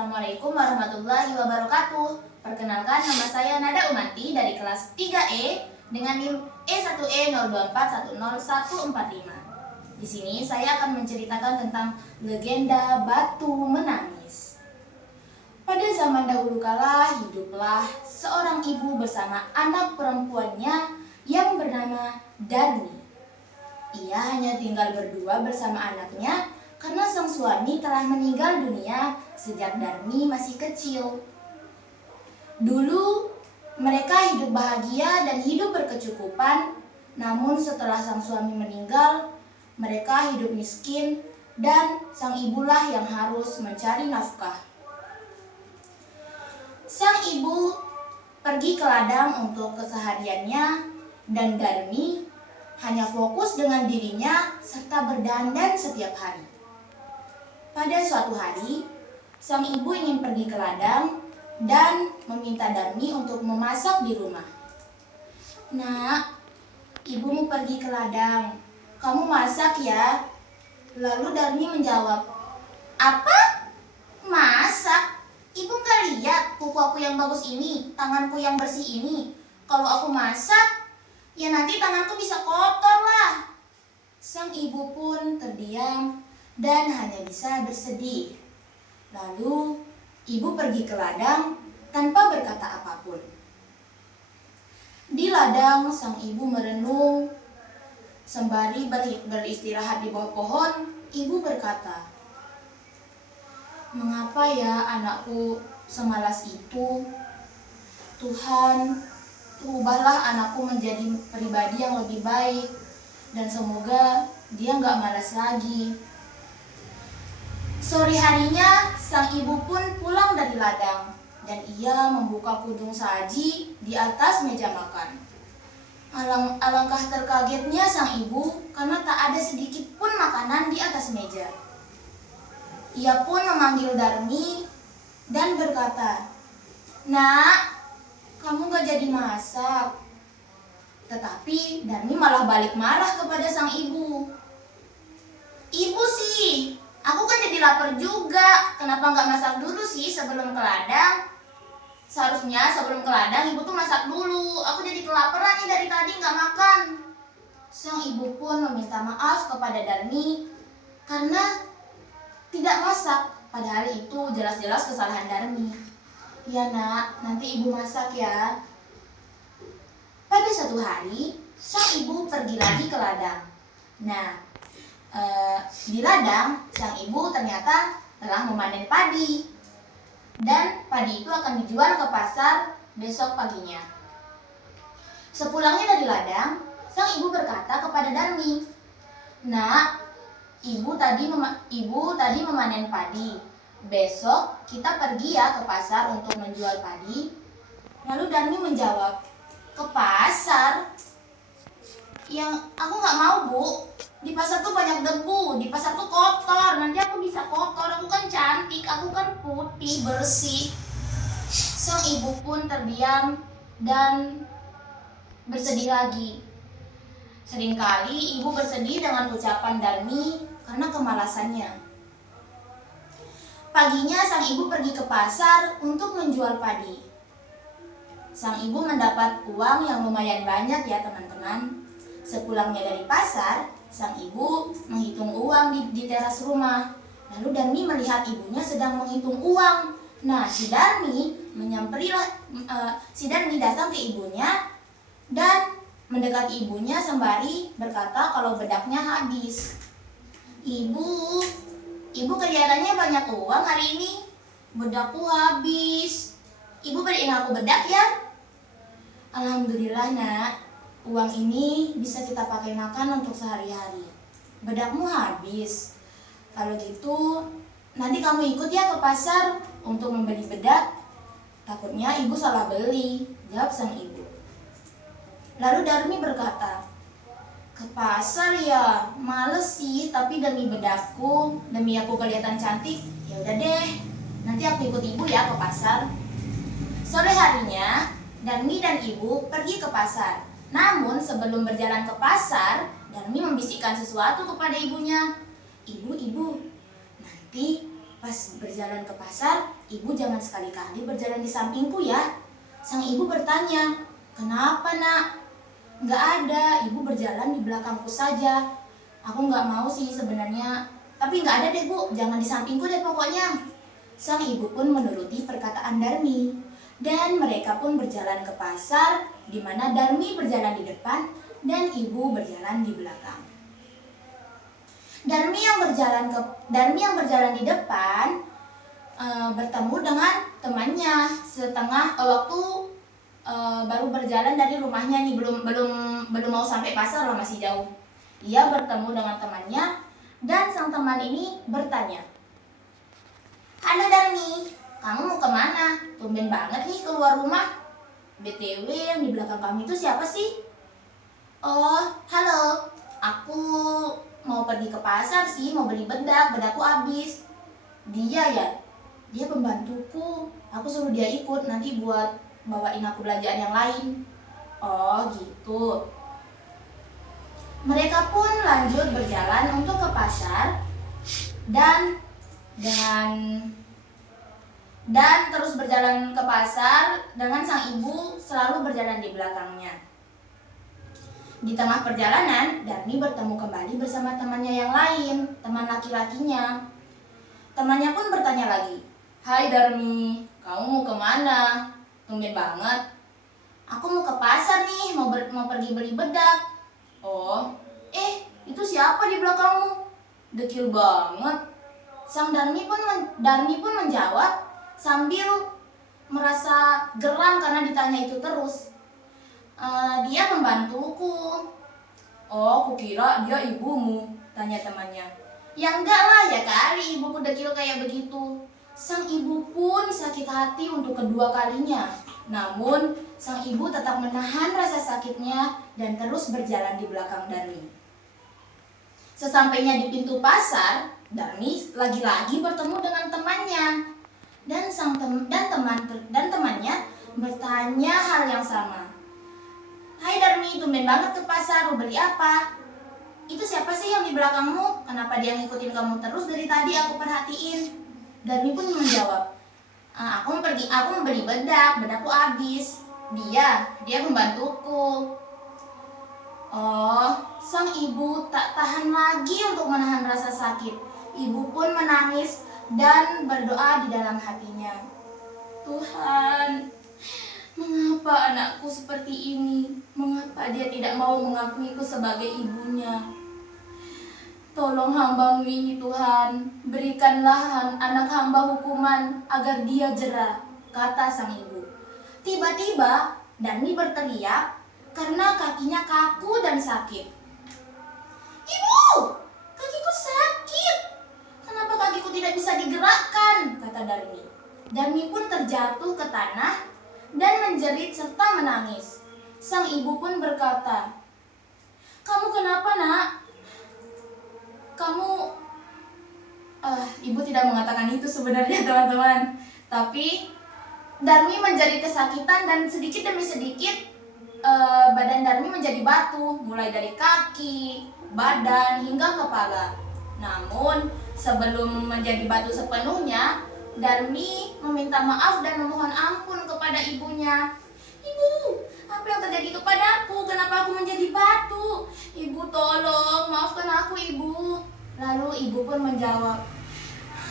Assalamualaikum warahmatullahi wabarakatuh. Perkenalkan, nama saya Nada Umanti dari kelas 3E dengan NIM E1E02410145. Di sini saya akan menceritakan tentang legenda batu menangis. Pada zaman dahulu kala hiduplah seorang ibu bersama anak perempuannya yang bernama Darmi. Ia hanya tinggal berdua bersama anaknya karena sang suami telah meninggal dunia sejak Darmi masih kecil. Dulu mereka hidup bahagia dan hidup berkecukupan, namun setelah sang suami meninggal, mereka hidup miskin dan sang ibulah yang harus mencari nafkah. Sang ibu pergi ke ladang untuk kesehariannya dan Darmi hanya fokus dengan dirinya serta berdandan setiap hari. Pada suatu hari, sang ibu ingin pergi ke ladang dan meminta Darmi untuk memasak di rumah. "Nak, ibumu pergi ke ladang, kamu masak ya?" Lalu Darmi menjawab, "Apa? Masak? Ibu nggak lihat kuku aku yang bagus ini, tanganku yang bersih ini? Kalau aku masak, ya nanti tanganku bisa kotor lah." Sang ibu pun terdiam dan hanya bisa bersedih. Lalu ibu pergi ke ladang tanpa berkata apapun. Di ladang sang ibu merenung. Sembari beristirahat di bawah pohon, ibu berkata, "Mengapa ya anakku semalas itu? Tuhan, ubahlah anakku menjadi pribadi yang lebih baik, dan semoga dia nggak malas lagi." Sore harinya, sang ibu pun pulang dari ladang dan ia membuka kudung saji di atas meja makan. Alangkah terkagetnya sang ibu karena tak ada sedikit pun makanan di atas meja. Ia pun memanggil Darmi dan berkata, "Nak, kamu gak jadi masak." Tetapi Darmi malah balik marah kepada sang ibu. "Ibu sih, aku kan jadi lapar juga. Kenapa nggak masak dulu sih sebelum ke ladang? Seharusnya sebelum ke ladang ibu tuh masak dulu. Aku jadi kelaparan nih dari tadi nggak makan." Sang ibu pun meminta maaf kepada Darmi karena tidak masak. Padahal itu jelas-jelas kesalahan Darmi. "Ya nak, nanti ibu masak ya." Pada suatu hari, sang ibu pergi lagi ke ladang. Nah, di ladang, sang ibu ternyata telah memanen padi. Dan padi itu akan dijual ke pasar besok paginya. Sepulangnya dari ladang, sang ibu berkata kepada Darmi, "Nak, ibu tadi memanen padi. Besok kita pergi ya ke pasar untuk menjual padi." Lalu Darmi menjawab, "Ke pasar? Yang aku nggak mau, Bu. Di pasar tuh banyak debu, di pasar tuh kotor, nanti aku bisa kotor, aku kan cantik, aku kan putih, bersih." Sang ibu pun terdiam dan bersedih lagi. Seringkali ibu bersedih dengan ucapan Darmi karena kemalasannya. Paginya sang ibu pergi ke pasar untuk menjual padi. Sang ibu mendapat uang yang lumayan banyak ya teman-teman. Sepulangnya dari pasar, sang ibu menghitung uang di teras rumah. Lalu Darmi melihat ibunya sedang menghitung uang. Nah, si Darmi datang ke ibunya dan mendekati ibunya sembari berkata kalau bedaknya habis. Ibu kelihatannya banyak uang hari ini. Bedakku habis. Ibu beliin aku bedak ya?" "Alhamdulillah nak, uang ini bisa kita pakai makan untuk sehari-hari. Bedakmu habis. Kalau gitu, nanti kamu ikut ya ke pasar untuk membeli bedak. Takutnya ibu salah beli," jawab sang ibu. Lalu Darmi berkata, "Ke pasar ya, males sih, tapi demi bedakku, demi aku kelihatan cantik, ya udah deh, nanti aku ikut ibu ya ke pasar." Sore harinya, Darmi dan ibu pergi ke pasar. Namun sebelum berjalan ke pasar, Darmi membisikkan sesuatu kepada ibunya. Ibu, nanti Pas berjalan ke pasar, ibu jangan sekali-kali berjalan di sampingku ya. Sang ibu bertanya, kenapa nak? Nggak ada, ibu berjalan di belakangku saja. Aku nggak mau sih sebenarnya, tapi nggak ada deh bu, jangan di sampingku deh pokoknya. Sang ibu pun menuruti perkataan Darmi. Dan mereka pun berjalan ke pasar, di mana Darmi berjalan di depan dan ibu berjalan di belakang. Darmi yang berjalan di depan bertemu dengan temannya waktu baru berjalan dari rumahnya nih, belum mau sampai pasar loh, masih jauh. Ia bertemu dengan temannya dan sang teman ini bertanya, "Halo Darmi, kamu mau kemana? Tumben banget nih keluar rumah. BTW yang di belakang kamu itu siapa sih?" "Oh, halo. Aku mau pergi ke pasar sih, mau beli bedakku habis." "Dia ya? Dia pembantuku. Aku suruh dia ikut nanti buat bawain aku belanjaan yang lain." "Oh, gitu." Mereka pun lanjut berjalan untuk ke pasar dan terus berjalan ke pasar dengan sang ibu selalu berjalan di belakangnya. Di tengah perjalanan, Darmi bertemu kembali bersama temannya yang lain, teman laki-lakinya. Temannya pun bertanya lagi, "Hai Darmi, kamu mau kemana? Tumben banget." "Aku mau ke pasar nih, mau pergi beli bedak." "Oh, itu siapa di belakangmu? Dekil banget." Sang Darmi pun menjawab sambil merasa geram karena ditanya itu terus. "Dia pembantuku." "Oh, kukira dia ibumu," tanya temannya. "Ya enggak lah, ya kali ibuku dekil kayak begitu." Sang ibu pun sakit hati untuk kedua kalinya. Namun, sang ibu tetap menahan rasa sakitnya dan terus berjalan di belakang Darmi. Sesampainya di pintu pasar, Darmi lagi-lagi bertemu dengan temannya. Dan temannya bertanya hal yang sama. "Hai Darmi, tumben banget ke pasar, mau beli apa? Itu siapa sih yang di belakangmu? Kenapa dia ngikutin kamu terus dari tadi, aku perhatiin?" Darmi pun menjawab, Aku mau beli bedakku habis. Dia membantuku." Oh, sang ibu tak tahan lagi untuk menahan rasa sakit. Ibu pun menangis dan berdoa di dalam hatinya. "Tuhan, mengapa anakku seperti ini? Mengapa dia tidak mau mengakuiku sebagai ibunya? Tolong hamba-Mu ini Tuhan, berikanlah anak hamba hukuman agar dia jera," kata sang ibu. Tiba-tiba Darmi berteriak karena kakinya kaku dan sakit. "Ibu, kakiku sakit. Kenapa kakiku tidak bisa digerakkan?" kata Darmi. Darmi pun terjatuh ke tanah dan menjerit serta menangis. Sang ibu pun berkata, "Kamu kenapa nak?" Ibu tidak mengatakan itu sebenarnya teman-teman. Tapi Darmi menjadi kesakitan dan sedikit demi sedikit badan Darmi menjadi batu, mulai dari kaki, badan, hingga kepala. Namun sebelum menjadi batu sepenuhnya, Darmi meminta maaf dan memohon ampun kepada ibunya. "Ibu, apa yang terjadi kepadaku? Kenapa aku menjadi batu? Ibu tolong, maafkan aku ibu." Lalu ibu pun menjawab,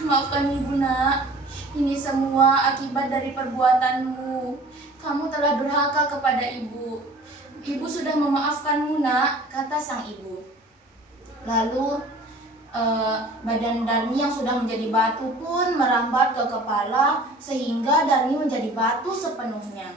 "Maafkan ibu nak, ini semua akibat dari perbuatanmu. Kamu telah durhaka kepada ibu. Ibu sudah memaafkanmu nak," kata sang ibu. Lalu badan Darmi yang sudah menjadi batu pun merambat ke kepala sehingga Darmi menjadi batu sepenuhnya.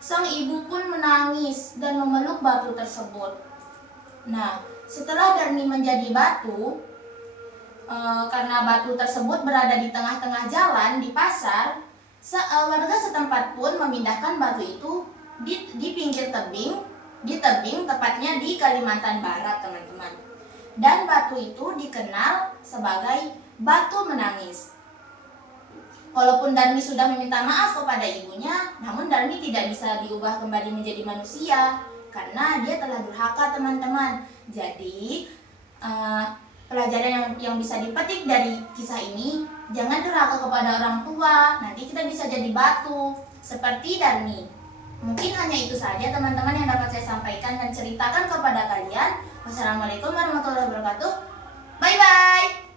Sang ibu pun menangis dan memeluk batu tersebut. Nah, setelah Darmi menjadi batu, karena batu tersebut berada di tengah-tengah jalan di pasar, warga setempat pun memindahkan batu itu di pinggir tebing, tepatnya di Kalimantan Barat, teman-teman. Dan batu itu dikenal sebagai batu menangis. Walaupun Darmi sudah meminta maaf kepada ibunya, namun Darmi tidak bisa diubah kembali menjadi manusia karena dia telah durhaka, teman-teman. Jadi pelajaran yang bisa dipetik dari kisah ini, Jangan durhaka kepada orang tua, nanti kita bisa jadi batu, seperti Darmi. Mungkin hanya itu saja teman-teman yang dapat saya sampaikan dan ceritakan kepada kalian. Wassalamualaikum warahmatullahi wabarakatuh. Bye-bye.